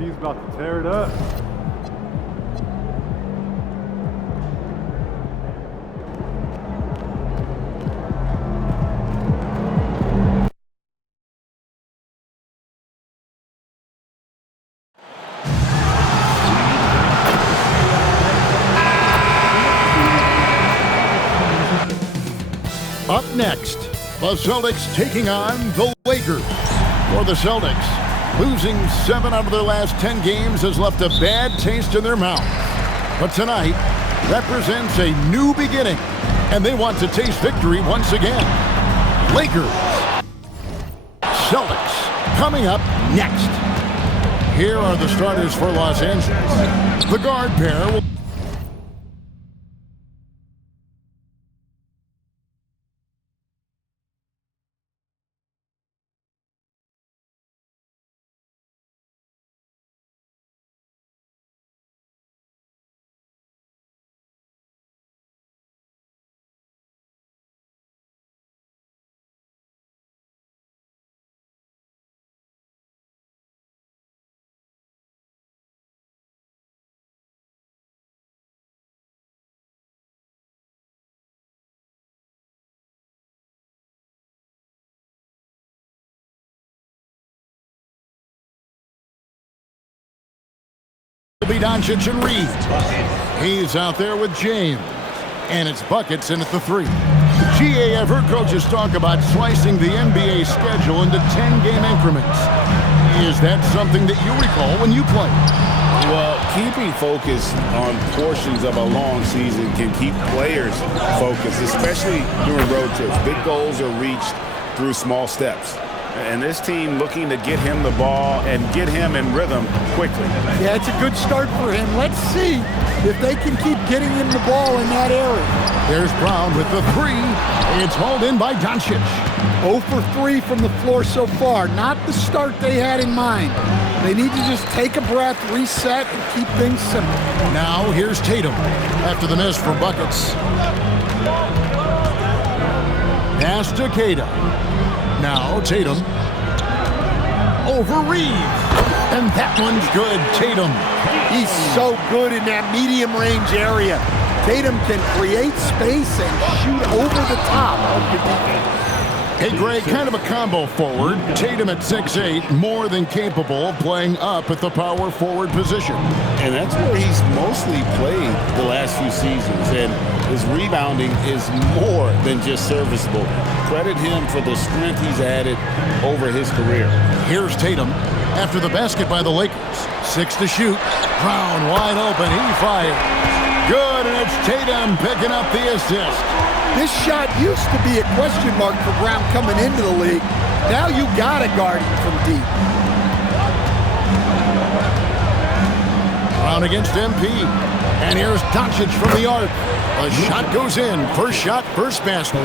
MVP's about to tear it up. Up next, the Celtics taking on the Lakers. For the Celtics, losing 7 out of their last 10 games has left a bad taste in their mouth. But tonight represents a new beginning, and they want to taste victory once again. Lakers. Celtics coming up next. Here are the starters for Los Angeles. The guard pair will be Doncic and Reed. He's out there with James. And it's buckets in at the 3. GA, I've heard coaches talk about slicing the NBA schedule into 10-game increments. Is that something that you recall when you played? Well, keeping focus on portions of a long season can keep players focused, especially during road trips. Big goals are reached through small steps. And this team looking to get him the ball and get him in rhythm quickly. Yeah, it's a good start for him. Let's see if they can keep getting him the ball in that area. There's Brown with the 3. It's hauled in by Doncic. 0 for 3 from the floor so far. Not the start they had in mind. They need to just take a breath, reset, and keep things simple. Now here's Tatum after the miss for buckets. Pass to Queta. Now Tatum over Reeves. And that one's good, Tatum. He's so good in that medium range area. Tatum can create space and shoot over the top of the defense. Hey, Greg, kind of a combo forward. Tatum at 6'8", more than capable of playing up at the power forward position. And that's where he's mostly played the last few seasons. And his rebounding is more than just serviceable. Credit him for the strength he's added over his career. Here's Tatum after the basket by the Lakers. 6 to shoot. Brown wide open. He fires. Good, and it's Tatum picking up the assist. This shot used to be a question mark for Brown coming into the league. Now you got to guard him from deep. Brown against MP. And here's Doncic from the arc. The shot goes in. First shot, first basket.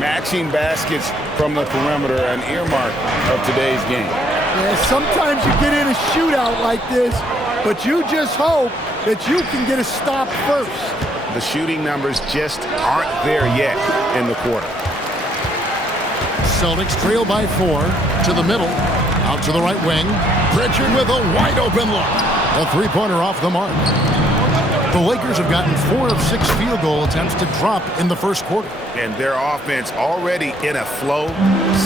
Matching baskets from the perimeter, an earmark of today's game. Yeah, sometimes you get in a shootout like this, but you just hope that you can get a stop first. The shooting numbers just aren't there yet in the quarter. Celtics trail by 4 to the middle, out to the right wing. Pritchard with a wide open look. A 3-pointer off the mark. The Lakers have gotten 4 of 6 field goal attempts to drop in the first quarter. And their offense already in a flow.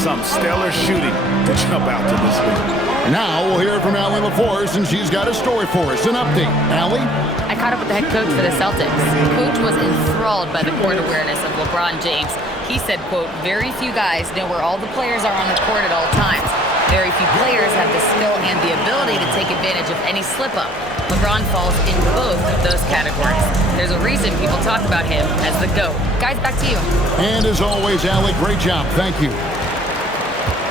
Some stellar shooting to jump out to this league. Now we'll hear from Allie LaForce, and she's got a story for us. An update. Allie? I caught up with the head coach for the Celtics. Coach was enthralled by the court awareness of LeBron James. He said, quote, very few guys know where all the players are on the court at all times. Very few players have the skill and the ability to take advantage of any slip-up. LeBron falls in both of those categories. There's a reason people talk about him as the GOAT. Guys, back to you. And as always, Allie, great job. Thank you.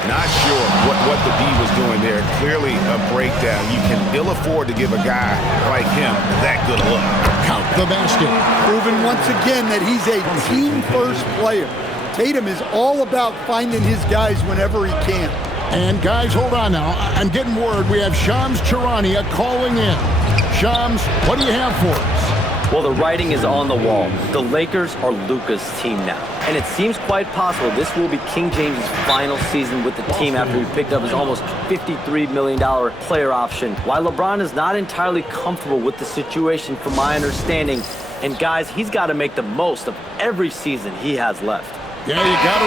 Not sure what the D was doing there. Clearly a breakdown. You can ill afford to give a guy like him that good a look. Count the basket. Proving once again that he's a team-first player. Tatum is all about finding his guys whenever he can. And guys, hold on now. I'm getting word we have Shams Charania calling in. Shams, what do you have for us? Well, the writing is on the wall. The Lakers are Luka's team now. And it seems quite possible this will be King James' final season with the team after he picked up his almost $53 million player option. While LeBron is not entirely comfortable with the situation from my understanding, and guys, he's got to make the most of every season he has left. Yeah, you got to.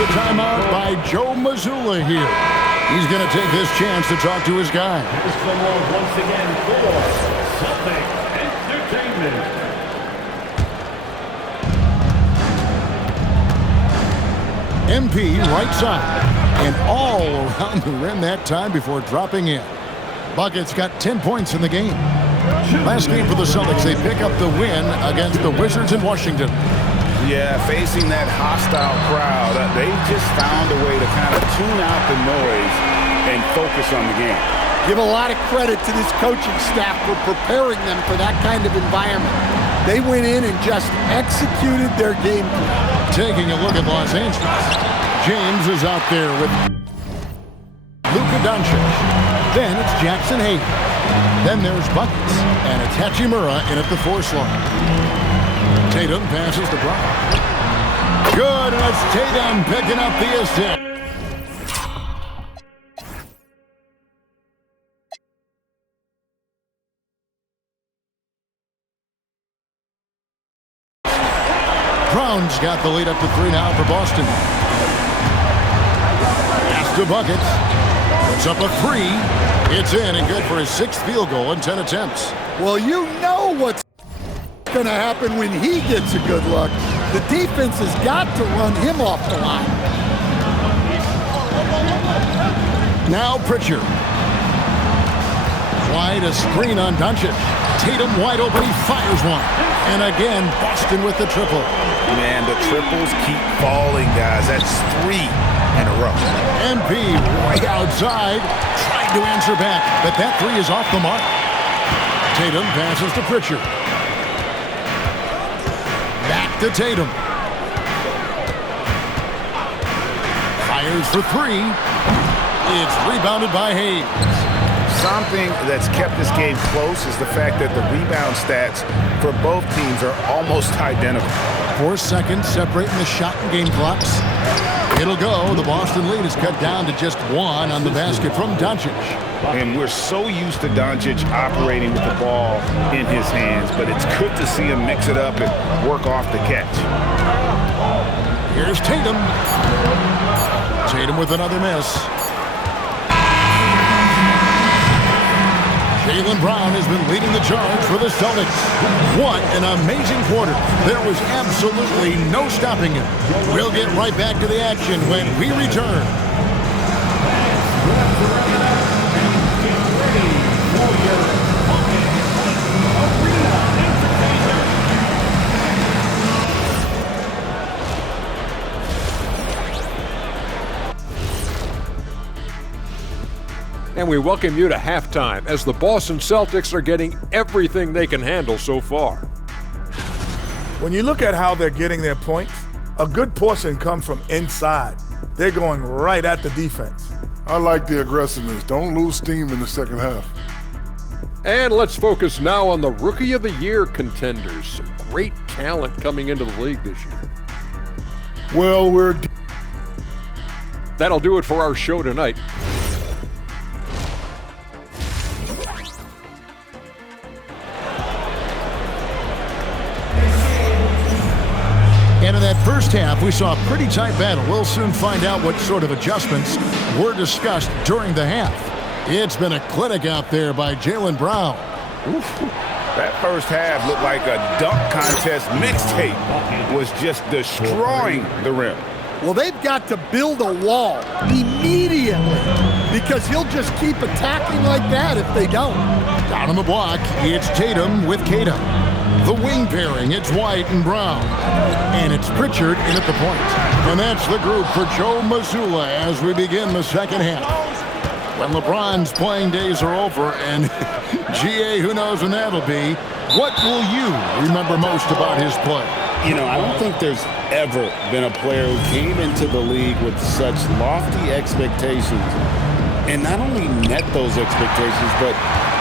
The timeout by Joe Mazzulla here. He's going to take this chance to talk to his guy. Here's the Lord once again for Celtic Entertainment. MP right side and all around the rim that time before dropping in. Buckets got 10 points in the game. Last game for the Celtics, they pick up the win against the Wizards in Washington. Yeah, facing that hostile crowd, they just found a way to kind of tune out the noise and focus on the game. Give a lot of credit to this coaching staff for preparing them for that kind of environment. They went in and just executed their game plan. Taking a look at Los Angeles. James is out there with Luka Doncic. Then it's Jackson Hayes. Then there's Buckets and it's Hachimura in at the 4 slot. Tatum passes to Brown. Good, and it's Tatum picking up the assist. Brown's got the lead up to 3 now for Boston. Pass to Buckets. Puts up a 3. It's in and good for his 6th field goal in 10 attempts. Well, you know what's going to happen when he gets a good look. The defense has got to run him off the line. Now Pritchard. Wide a screen on Doncic. Tatum wide open. He fires one. And again, Boston with the triple. Man, the triples keep falling, guys. That's 3 in a row. MP right outside. Trying to answer back, but that 3 is off the mark. Tatum passes to Pritchard. Back to Tatum. Fires for 3. It's rebounded by Hayes. Something that's kept this game close is the fact that the rebound stats for both teams are almost identical. 4 seconds separating the shot and game clocks. It'll go. The Boston lead is cut down to just 1 on the basket from Doncic. And we're so used to Doncic operating with the ball in his hands, but it's good to see him mix it up and work off the catch. Here's Tatum. Tatum with another miss. Jaylen Brown has been leading the charge for the Celtics. What an amazing quarter. There was absolutely no stopping him. We'll get right back to the action when we return. And we welcome you to halftime as the Boston Celtics are getting everything they can handle so far. When you look at how they're getting their points, a good portion comes from inside. They're going right at the defense. I like the aggressiveness. Don't lose steam in the second half. And let's focus now on the Rookie of the Year contenders. Some great talent coming into the league this year. Well, That'll do it for our show tonight. And in that first half, we saw a pretty tight battle. We'll soon find out what sort of adjustments were discussed during the half. It's been a clinic out there by Jaylen Brown. Oof. That first half looked like a dunk contest mixtape. Was just destroying the rim. Well, they've got to build a wall immediately because he'll just keep attacking like that if they don't. Down on the block, it's Tatum with Kata. The wing pairing, it's White and Brown. And it's Pritchard in at the point. And that's the group for Joe Mazzulla as we begin the second half. When LeBron's playing days are over, and GA, who knows when that'll be, what will you remember most about his play? You know, I don't think there's ever been a player who came into the league with such lofty expectations and not only met those expectations, but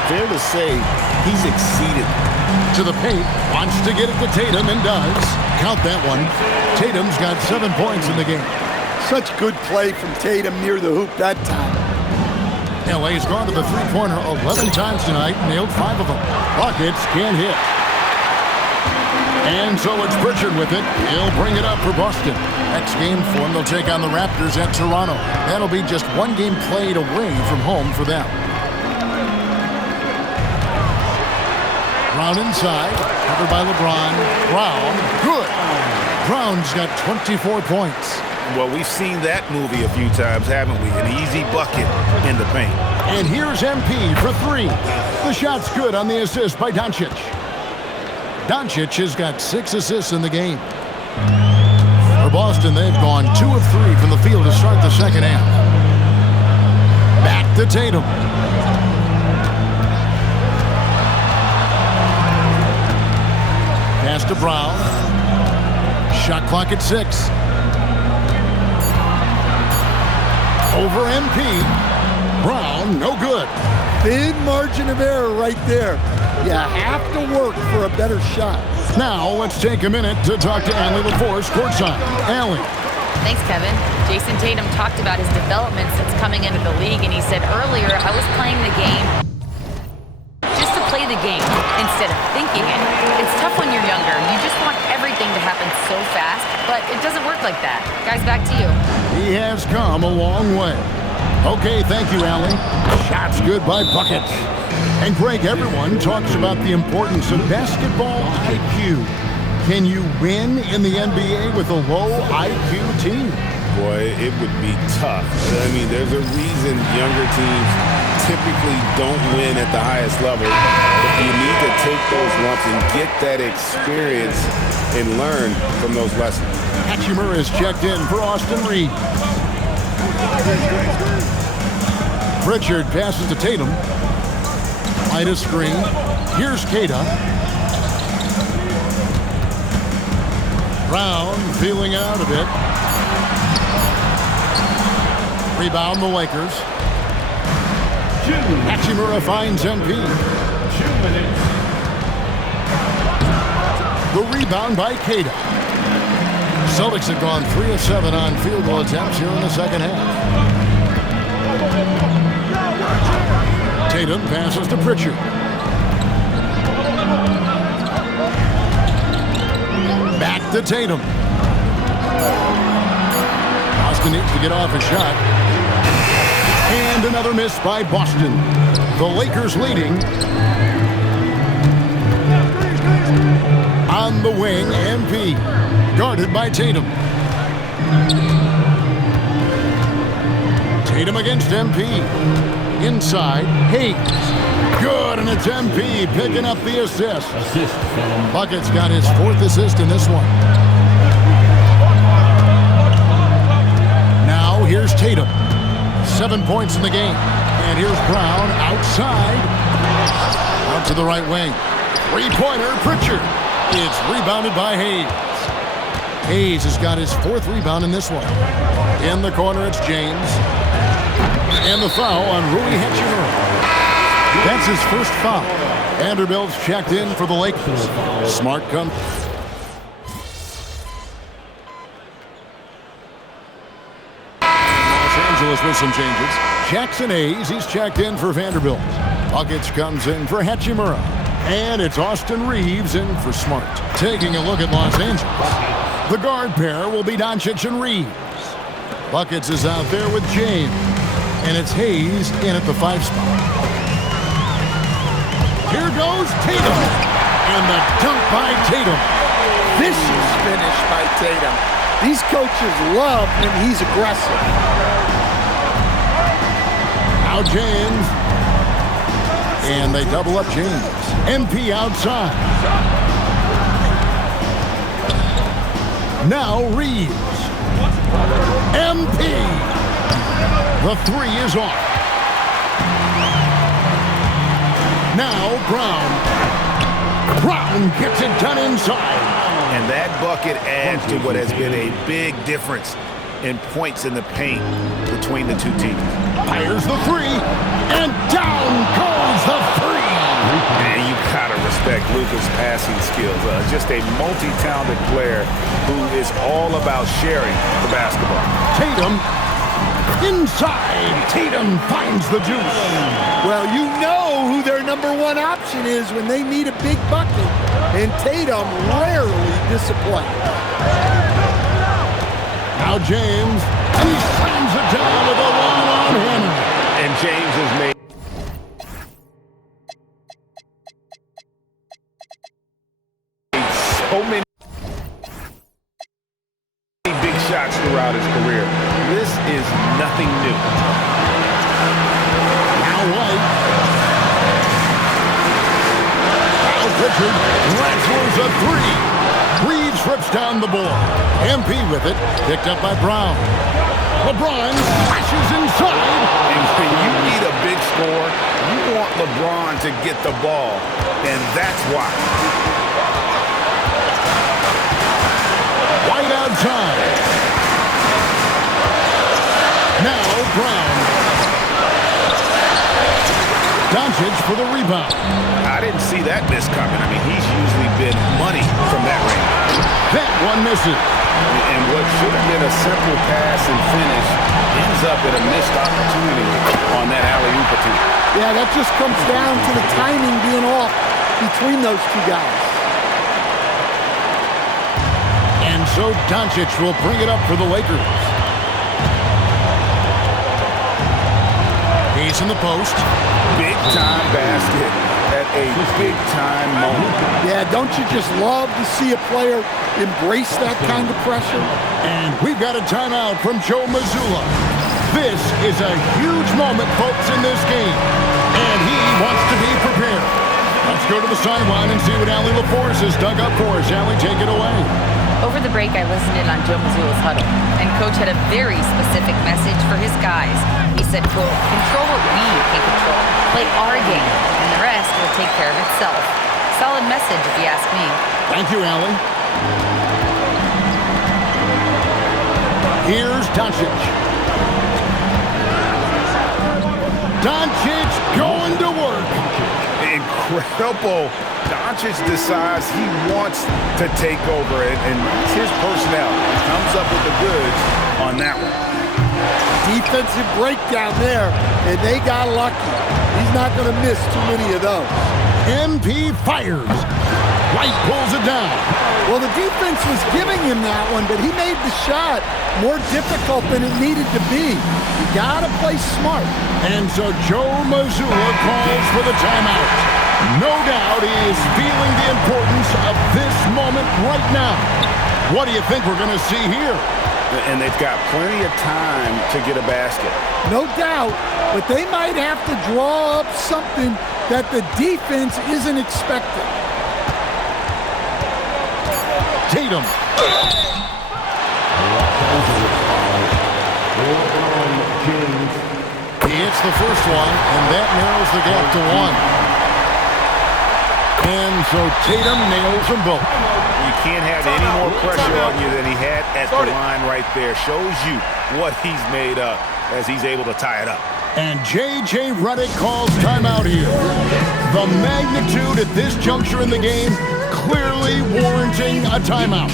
fair to say he's exceeded. To the paint, wants to get it to Tatum and does. Count that one. Tatum's got 7 points in the game. Such good play from Tatum near the hoop that time. LA's gone to the three-pointer 11 times tonight, nailed 5 of them. Buckets can't hit. And so it's Pritchard with it. He'll bring it up for Boston. Next game for them, they'll take on the Raptors at Toronto. That'll be just one game played away from home for them. Brown inside, covered by LeBron. Brown, good. Brown's got 24 points. Well, we've seen that movie a few times, haven't we? An easy bucket in the paint. And here's MP for 3. The shot's good on the assist by Doncic. Doncic has got 6 assists in the game. For Boston, they've gone 2 of 3 from the field to start the second half. Back to Tatum. Pass to Brown. Shot clock at 6. Over MP. Brown, no good. Thin margin of error right there. You have to work for a better shot. Now, let's take a minute to talk to Allie LaForce courtside. Allie. Thanks, Kevin. Jason Tatum talked about his development since coming into the league, and he said earlier, I was playing the game just to play the game instead of thinking it. It's tough when you're younger. You just want everything to happen so fast, but it doesn't work like that. Guys, back to you. He has come a long way. Okay, thank you, Allie. Shots good by Buckets. And Greg, everyone talks about the importance of basketball IQ. Can you win in the NBA with a low IQ team? Boy, it would be tough. I mean, there's a reason younger teams typically don't win at the highest level. But you need to take those lumps and get that experience and learn from those lessons. Hachimura is checked in for Austin Reeves. Pritchard passes to Tatum. Light a screen. Here's Keita. Brown feeling out a bit. Rebound the Lakers. Hachimura finds MP. 2 minutes. The rebound by Keita. Celtics have gone 3 of 7 on field goal attempts here in the second half. Tatum passes to Pritchard. Back to Tatum. Boston needs to get off a shot. And another miss by Boston. The Lakers leading. On the wing, MP. Guarded by Tatum. Tatum against MP. Inside, Hayes. Good, and it's MP picking up the assist. Buckets got his 4th assist in this one. Now, here's Tatum. 7 points in the game. And here's Brown outside. Out to the right wing. 3-pointer, Pritchard. It's rebounded by Hayes. Hayes has got his 4th rebound in this one. In the corner, it's James. And the foul on Rui Hachimura. That's his first foul. Vanderbilt's checked in for the Lakers. Smart comes. Los Angeles with some changes. Jackson Hayes, he's checked in for Vanderbilt. Buckets comes in for Hachimura. And it's Austin Reeves in for Smart. Taking a look at Los Angeles. The guard pair will be Doncic and Reeves. Buckets is out there with James. And it's Hayes in at the 5 spot. Here goes Tatum. And the dunk by Tatum. Vicious finish by Tatum. These coaches love when he's aggressive. Now James. And they double up James. MP outside. Now Reeves. MP. The 3 is off. Now Brown. Brown gets it done inside. And that bucket adds to what has been a big difference in points in the paint between the two teams. Fires the three, and down goes the three. And you gotta respect Luka's passing skills. Just a multi-talented player who is all about sharing the basketball. Tatum inside. Tatum finds the juice. Well, you know who their number one option is when they need a big bucket, and Tatum rarely disappoints. Now James, and he slams it down with a one-arm hammer. And James has made so many big shots throughout his career. This is nothing new. Now White. Now Pritchard wrestles a three. Reeves rips down the board. MP with it, picked up by Brown. LeBron flashes inside. And when you need a big score, you want LeBron to get the ball, and that's why. White outside. Now Brown. Doncic for the rebound. I didn't see that miss coming. I mean, he's usually been money from that range. That one misses. And what should have been a simple pass and finish ends up in a missed opportunity on that alley-oop attempt. Yeah, that just comes down to the timing being off between those two guys. And so Doncic will bring it up for the Lakers. He's in the post. Big-time basket at a big-time moment. Yeah, don't you just love to see a player embrace that kind of pressure? And we've got a timeout from Joe Mazzulla. This is a huge moment, folks, in this game. And he wants to be prepared. Let's go to the sideline and see what Allie LaForce has dug up for us. Allie, take it away. Over the break, I listened in on Joe Mazzulla's huddle, and Coach had a very specific message for his guys. He said, quote, control what we can control, play our game, and the rest will take care of itself. Solid message, if you ask me. Thank you, Allie. Here's Doncic. Doncic going to work. Incredible. Doncic decides he wants to take over it, and it's his personnel. He comes up with the goods on that one. Defensive breakdown there, and they got lucky. He's not going to miss too many of those. MP fires. White pulls it down. Well, the defense was giving him that one, but he made the shot more difficult than it needed to be. You got to play smart. And so Joe Mazzulla calls for the timeout. No doubt he is feeling the importance of this moment right now. What do you think we're going to see here? And they've got plenty of time to get a basket. No doubt, but they might have to draw up something that the defense isn't expecting. Tatum. He hits the first one, and that narrows the gap to one. And so Tatum nails them both. You can't have any more pressure on you than he had at the line right there. Shows you what he's made up as he's able to tie it up. And J.J. Redick calls timeout here. The magnitude at this juncture in the game clearly warranting a timeout.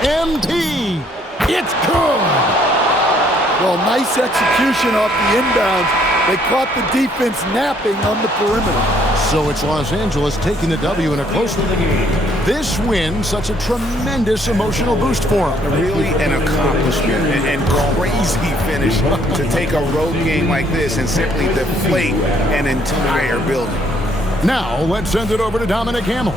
MP, it's good. Well, nice execution off the inbounds. They caught the defense napping on the perimeter. So it's Los Angeles taking the W in a close one. This win, such a tremendous emotional boost for them. Really an accomplishment and crazy finish to take a road game like this and simply deflate an entire building. Now, let's send it over to Dominic Hamill.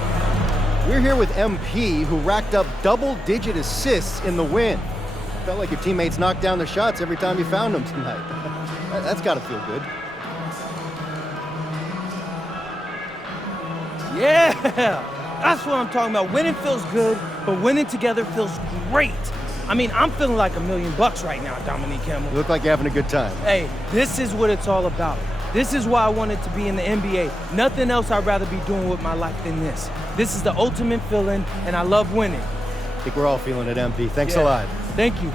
We're here with MP, who racked up double-digit assists in the win. Felt like your teammates knocked down their shots every time you found them tonight. That's got to feel good. Yeah, that's what I'm talking about. Winning feels good, but winning together feels great. I mean, I'm feeling like $1 million right now, Dominique Campbell. You look like you're having a good time. Hey, this is what it's all about. This is why I wanted to be in the NBA. Nothing else I'd rather be doing with my life than this. This is the ultimate feeling, and I love winning. I think we're all feeling it, MP. Thanks a lot. Thank you.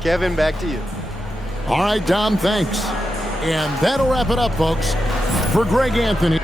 Kevin, back to you. All right, Dom, thanks. And that'll wrap it up, folks. For Greg Anthony.